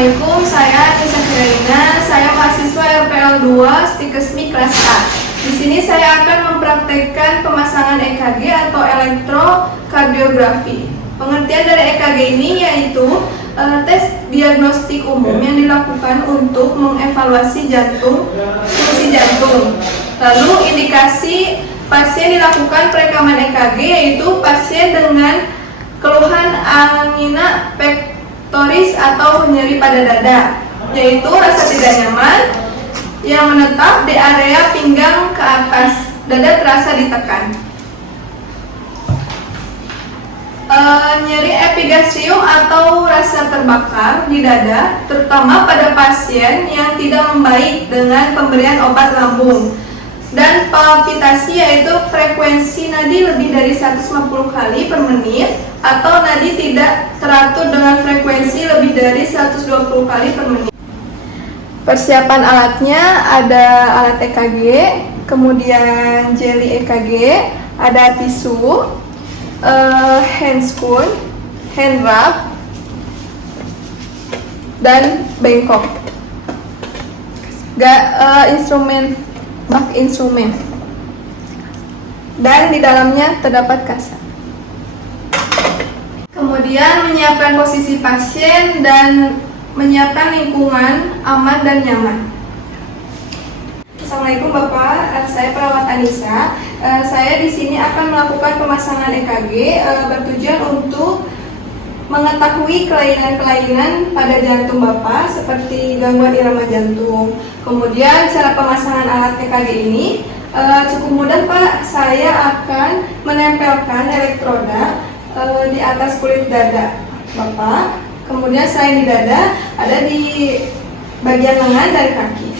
Assalamualaikum, saya Nisa Kirina. Saya mahasiswa RPL 2 Stikesmi kelas A. Di sini saya akan mempraktekkan pemasangan EKG atau elektrokardiografi. Pengertian dari EKG ini yaitu tes diagnostik umum yang dilakukan untuk mengevaluasi fungsi jantung. Lalu indikasi pasien dilakukan perekaman EKG yaitu pasien dengan keluhan angina pectoris atau nyeri pada dada, yaitu rasa tidak nyaman yang menetap di area pinggang ke atas, dada terasa ditekan. Nyeri epigastrium atau rasa terbakar di dada, terutama pada pasien yang tidak membaik dengan pemberian obat lambung. Dan palpitasi yaitu frekuensi nadi lebih dari 150 kali per menit atau nadi tidak teratur dengan frekuensi lebih dari 120 kali per menit. Persiapan alatnya ada alat EKG, kemudian jeli EKG, ada tisu, hand spoon, hand wrap, dan bengkok. Instrumen, dan di dalamnya terdapat kasa. Kemudian menyiapkan posisi pasien dan menyiapkan lingkungan aman dan nyaman. Assalamualaikum Bapak, saya perawat Anissa. Saya di sini akan melakukan pemasangan EKG bertujuan untuk mengetahui kelainan-kelainan pada jantung Bapak seperti gangguan irama jantung. Kemudian cara pemasangan alat EKG ini cukup mudah Pak. Saya akan menempelkan elektroda di atas kulit dada Bapak. Kemudian selain di dada, ada di bagian lengan dan kaki.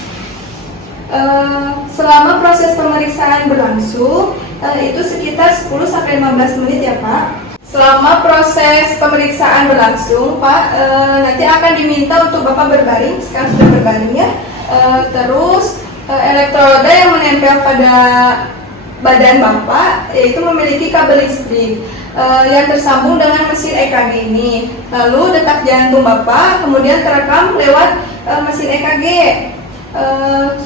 Selama proses pemeriksaan berlangsung, itu sekitar 10-15 menit ya Pak. Selama proses pemeriksaan berlangsung, Pak, nanti akan diminta untuk Bapak berbaring. Sekarang sudah berbaring ya. Terus elektroda yang menempel pada badan Bapak yaitu memiliki kabel listrik yang tersambung dengan mesin EKG ini. Lalu detak jantung Bapak kemudian terekam lewat mesin EKG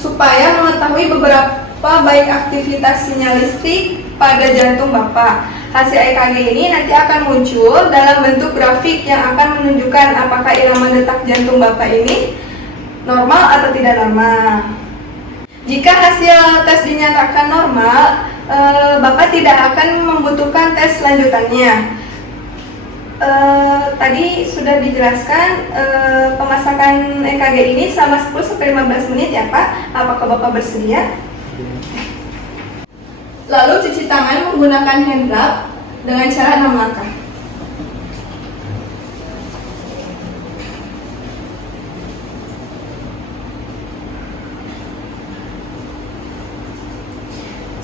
supaya mengetahui beberapa baik aktivitas sinyal listrik pada jantung Bapak. Hasil EKG ini nanti akan muncul dalam bentuk grafik yang akan menunjukkan apakah irama detak jantung Bapak ini normal atau tidak normal. Jika hasil tes dinyatakan normal, Bapak tidak akan membutuhkan tes selanjutannya. Tadi sudah dijelaskan pemasangan EKG ini selama 10-15 menit ya Pak. Apakah Bapak bersedia? Lalu cuci tangan menggunakan hand wrap dengan cara 6 langkah.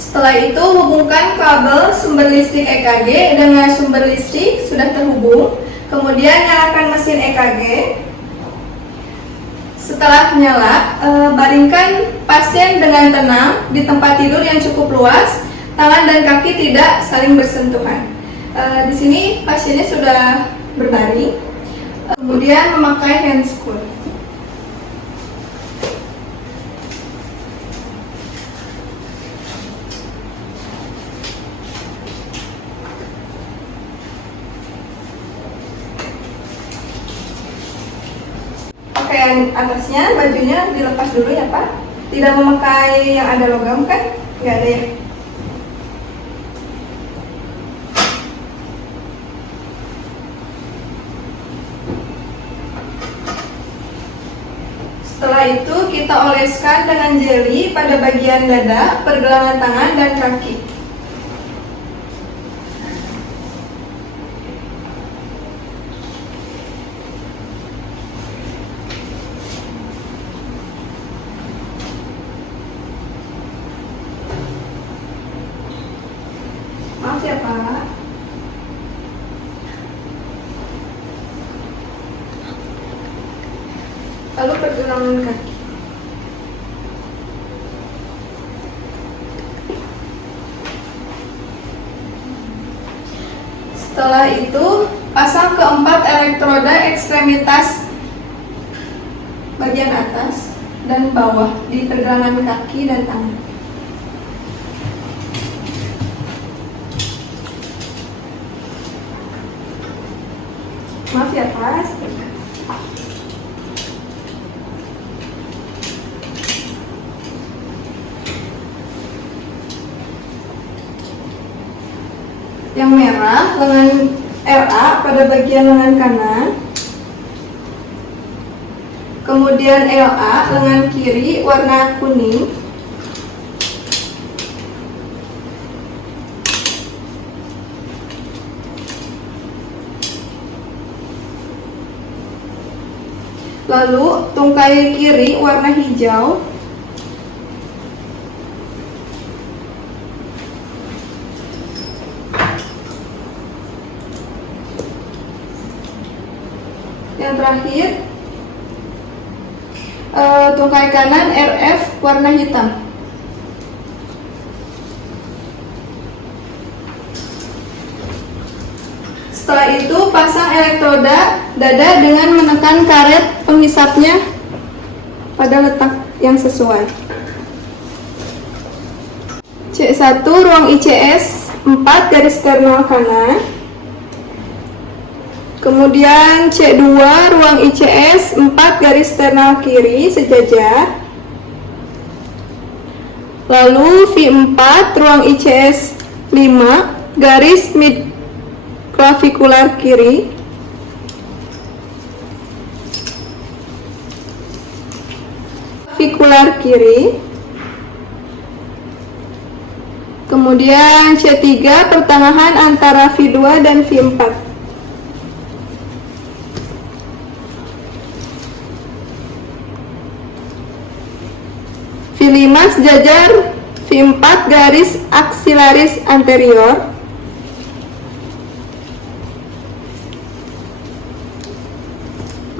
Setelah itu hubungkan kabel sumber listrik EKG dengan sumber listrik sudah terhubung. Kemudian nyalakan mesin EKG. Setelah nyala, baringkan pasien dengan tenang di tempat tidur yang cukup luas. Tangan dan kaki tidak saling bersentuhan. Di sini pasiennya sudah berbaring. Kemudian memakai hand spoon. Pakaian atasnya, bajunya dilepas dulu ya Pak. Tidak memakai yang ada logam kan? Nggak ada ya? Setelah itu kita oleskan dengan jeli pada bagian dada, pergelangan tangan, dan kaki. Maaf ya Pak. Lalu pergelangan kaki. Setelah itu, pasang keempat elektroda ekstremitas bagian atas dan bawah di pergelangan kaki dan tangan. Maaf ya Pak. Yang merah lengan RA pada bagian lengan kanan. Kemudian LA lengan kiri warna kuning. Lalu tungkai kiri warna hijau. Yang terakhir tungkai kanan RF warna hitam. Setelah itu pasang elektroda dada dengan menekan karet penghisapnya pada letak yang sesuai. C1 ruang ICS 4 garis sternal kanan. Kemudian C2 ruang ICS 4 garis sternal kiri sejajar. Lalu V4 ruang ICS 5 garis mid clavikular kiri. Clavikular kiri. Kemudian C3 pertengahan antara V2 dan V4. V5 sejajar V4 garis aksilaris anterior.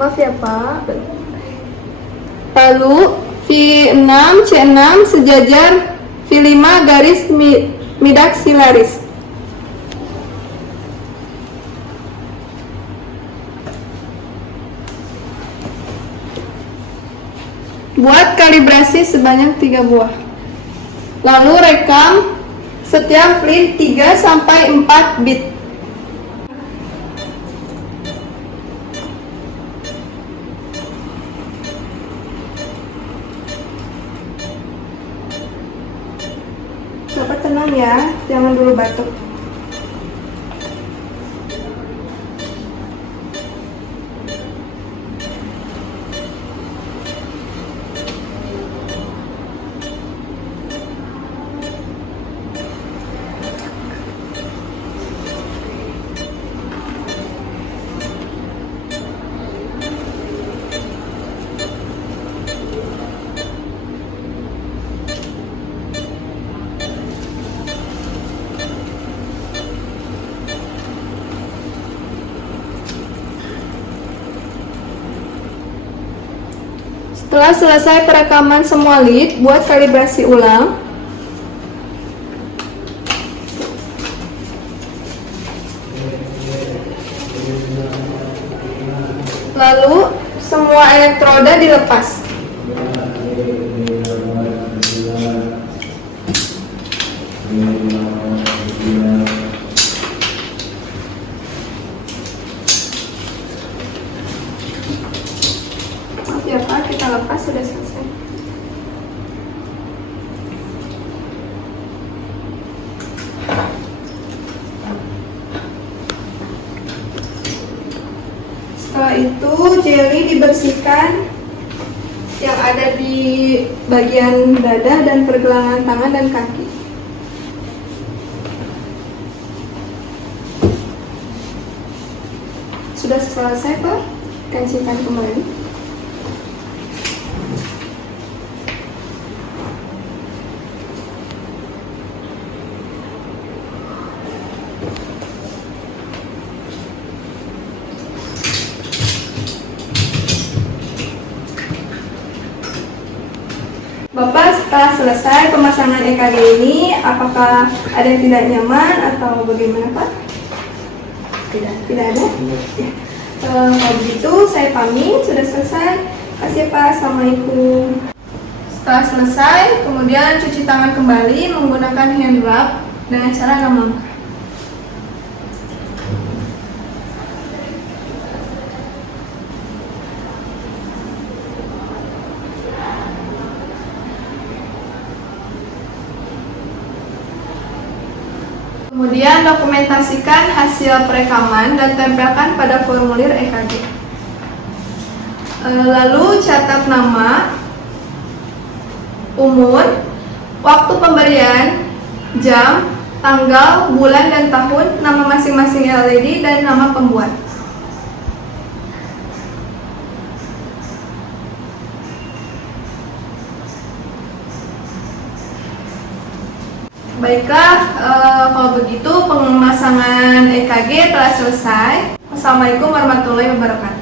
Maaf ya Pak. Lalu V6 C6 sejajar V5 garis midaksilaris. Buat kalibrasi sebanyak 3 buah. Lalu rekam setiap lead 3 sampai 4 bit. Coba tenang ya, jangan dulu batuk. Setelah selesai perekaman semua lead, buat kalibrasi ulang. Lalu semua elektroda dilepas. Ya Pak, kita lepas, sudah selesai. Setelah itu jeli dibersihkan yang ada di bagian dada dan pergelangan tangan dan kaki. Sudah selesai Pak, kancikan kembali. Bapak, setelah selesai pemasangan EKG ini, apakah ada yang tidak nyaman atau bagaimana Pak? Tidak ada? Ya. Kalau begitu, saya pamit, sudah selesai. Kasih kasih ya Pak. Assalamualaikum. Setelah selesai, kemudian cuci tangan kembali menggunakan hand rub dengan cara 6 langkah. Kemudian dokumentasikan hasil perekaman dan tempelkan pada formulir EKG. Lalu catat nama, umur, waktu pemberian, jam, tanggal, bulan, dan tahun, nama masing-masing LED, dan nama pembuat. Baiklah, kalau begitu pemasangan EKG telah selesai. Wassalamualaikum warahmatullahi wabarakatuh.